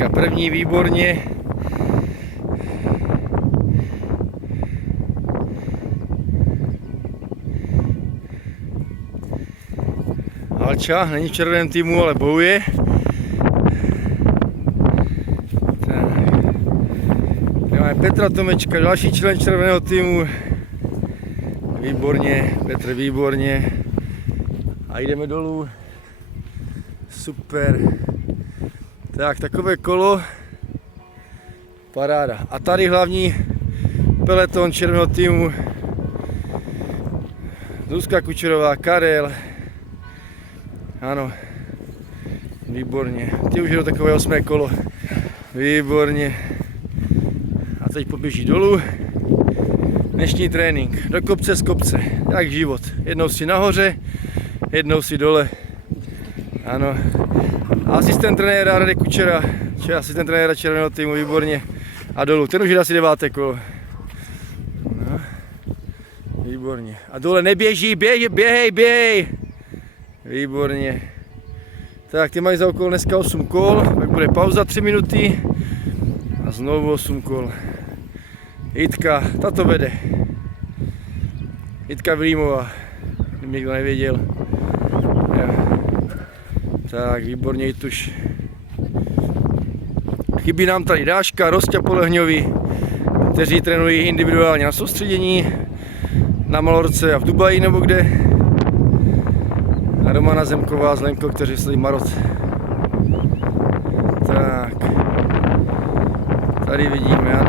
Hnedka první, výborně. Alča není v červeném týmu, ale bojuje. Máme Petra Tomečka, další člen červeného týmu. Výborně, Petr, výborně. A jdeme dolů. Super. Tak, takové kolo. Paráda. A tady hlavní peleton červeného týmu. Zuzka Kučerová, Karel. Ano. Výborně. Ty už jedou takové 8. kolo. Výborně. A teď poběží dolů. Dnešní trénink. Do kopce z kopce. Jak život. Jednou si nahoře, jednou si dole. Ano. Asistent trenéra Radek Kučera. Asistent trenéra červeného týmu. Výborně. A dolů. Ten už je asi 9. kolo. No. Výborně. A dole neběží. Běhej. Výborně. Tak, ty mají za úkol dneska 8 kol. Tak bude pauza 3 minuty. A znovu 8 kol. Jitka, ta to vede. Jitka Vilímová, kdyby někdo nevěděl. Ja. Tak, výborně, Jituš. Chybí nám tady Dáška, Rosťa Polehňovi, kteří trénují individuálně na soustředění, na Malorce a v Dubaji nebo kde. A Romana Zemková z Lenko, kteří sledují Marot. Tak, tady vidíme, ano.